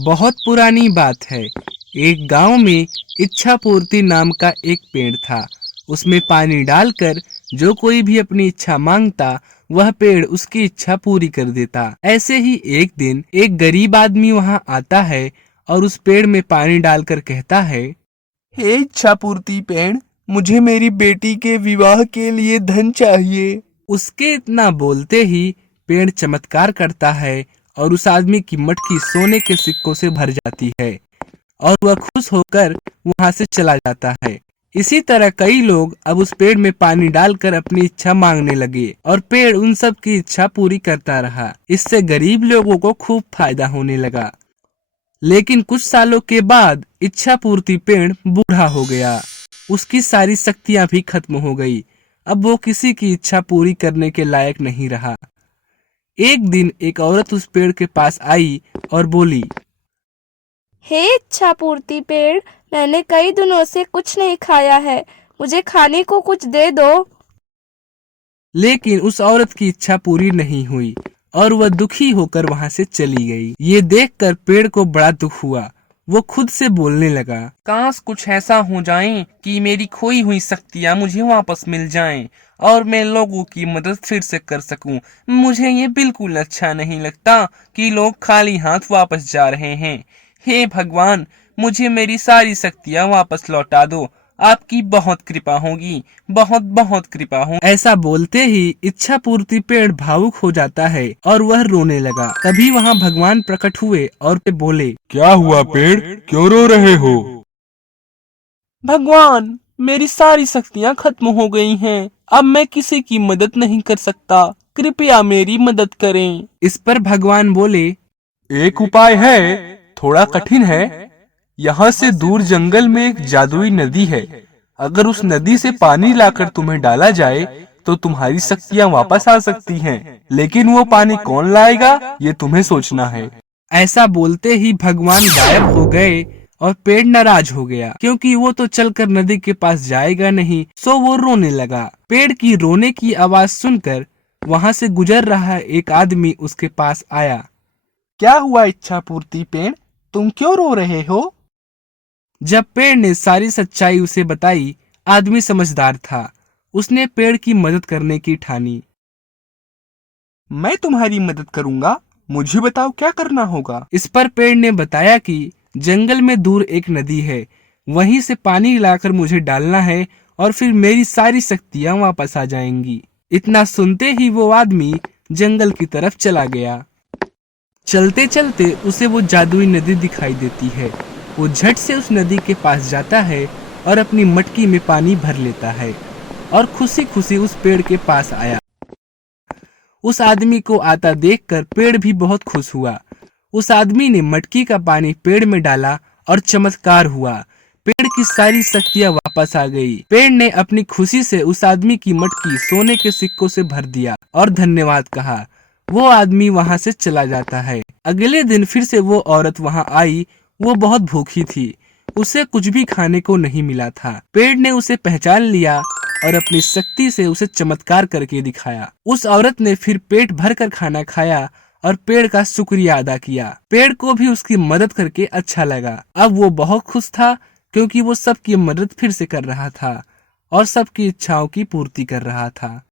बहुत पुरानी बात है। एक गांव में इच्छा पूर्ति नाम का एक पेड़ था। उसमें पानी डालकर जो कोई भी अपनी इच्छा मांगता, वह पेड़ उसकी इच्छा पूरी कर देता। ऐसे ही एक दिन एक गरीब आदमी वहां आता है और उस पेड़ में पानी डालकर कहता है, हे इच्छा पूर्ति पेड़, मुझे मेरी बेटी के विवाह के लिए धन चाहिए। उसके इतना बोलते ही पेड़ चमत्कार करता है और उस आदमी की मटकी सोने के सिक्कों से भर जाती है और वह खुश होकर वहां से चला जाता है। इसी तरह कई लोग अब उस पेड़ में पानी डालकर अपनी इच्छा मांगने लगे और पेड़ उन सब की इच्छा पूरी करता रहा। इससे गरीब लोगों को खूब फायदा होने लगा। लेकिन कुछ सालों के बाद इच्छा पूर्ति पेड़ बूढ़ा हो गया। उसकी सारी शक्तियां भी खत्म हो गई। अब वो किसी की इच्छा पूरी करने के लायक नहीं रहा। एक दिन एक औरत उस पेड़ के पास आई और बोली, हे इच्छा पूर्ति पेड़, मैंने कई दिनों से कुछ नहीं खाया है, मुझे खाने को कुछ दे दो। लेकिन उस औरत की इच्छा पूरी नहीं हुई और वह दुखी होकर वहां से चली गई। ये देखकर पेड़ को बड़ा दुख हुआ। वो खुद से बोलने लगा, काश कुछ ऐसा हो जाए कि मेरी खोई हुई शक्तियाँ मुझे वापस मिल जाएं और मैं लोगों की मदद फिर से कर सकूं। मुझे ये बिल्कुल अच्छा नहीं लगता कि लोग खाली हाथ वापस जा रहे हैं। हे भगवान, मुझे मेरी सारी शक्तियाँ वापस लौटा दो। आपकी बहुत कृपा होगी, बहुत बहुत कृपा हो। ऐसा बोलते ही इच्छा पूर्ति पेड़ भावुक हो जाता है और वह रोने लगा। तभी वहां भगवान प्रकट हुए और बोले, क्या हुआ पेड़, क्यों रो रहे हो? भगवान, मेरी सारी शक्तियाँ खत्म हो गई हैं। अब मैं किसी की मदद नहीं कर सकता। कृपया मेरी मदद करें। इस पर भगवान बोले, एक उपाय है, थोड़ा कठिन है। यहाँ से दूर जंगल में एक जादुई नदी है। अगर उस नदी से पानी लाकर तुम्हें डाला जाए तो तुम्हारी शक्तियाँ वापस आ सकती हैं। लेकिन वो पानी कौन लाएगा, ये तुम्हें सोचना है। ऐसा बोलते ही भगवान गायब हो गए और पेड़ नाराज हो गया, क्योंकि वो तो चलकर नदी के पास जाएगा नहीं। सो वो रोने लगा। पेड़ की रोने की आवाज सुनकर वहां से गुजर रहा एक आदमी उसके पास आया। क्या हुआ इच्छा पूर्ति पेड़, तुम क्यों रो रहे हो? जब पेड़ ने सारी सच्चाई उसे बताई, आदमी समझदार था। उसने पेड़ की मदद करने की ठानी। मैं तुम्हारी मदद करूंगा, मुझे बताओ क्या करना होगा। इस पर पेड़ ने बताया कि जंगल में दूर एक नदी है, वहीं से पानी लाकर मुझे डालना है और फिर मेरी सारी शक्तियां वापस आ जाएंगी। इतना सुनते ही वो आदमी जंगल की तरफ चला गया। चलते चलते उसे वो जादुई नदी दिखाई देती है। वो झट से उस नदी के पास जाता है और अपनी मटकी में पानी भर लेता है और खुशी खुशी उस पेड़ के पास आया। उस आदमी को आता देखकर पेड़ भी बहुत खुश हुआ। उस आदमी ने मटकी का पानी पेड़ में डाला और चमत्कार हुआ। पेड़ की सारी शक्तियां वापस आ गई। पेड़ ने अपनी खुशी से उस आदमी की मटकी सोने के सिक्कों से भर दिया और धन्यवाद कहा। वो आदमी वहां से चला जाता है। अगले दिन फिर से वो औरत वहां आई। वो बहुत भूखी थी, उसे कुछ भी खाने को नहीं मिला था। पेड़ ने उसे पहचान लिया और अपनी शक्ति से उसे चमत्कार करके दिखाया। उस औरत ने फिर पेट भर कर खाना खाया और पेड़ का शुक्रिया अदा किया। पेड़ को भी उसकी मदद करके अच्छा लगा। अब वो बहुत खुश था, क्योंकि वो सबकी मदद फिर से कर रहा था और सबकी इच्छाओं की पूर्ति कर रहा था।